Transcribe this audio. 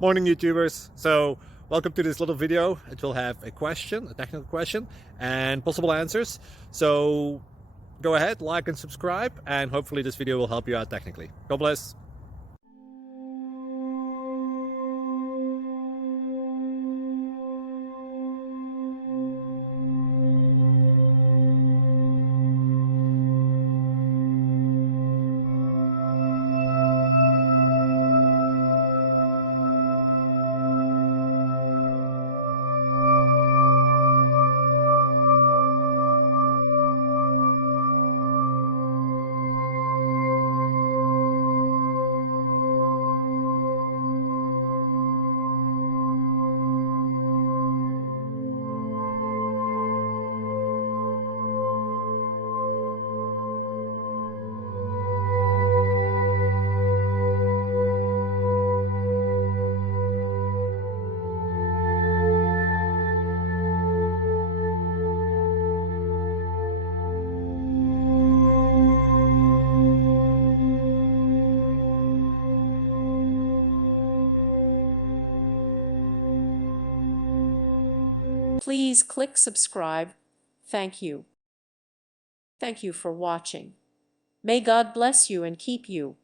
Morning, YouTubers. So welcome to this little video. It will have a question, a technical question, and possible answers. So go ahead, like and subscribe, and hopefully this video will help you out technically. God bless. Please click subscribe. Thank you. Thank you for watching. May God bless you and keep you.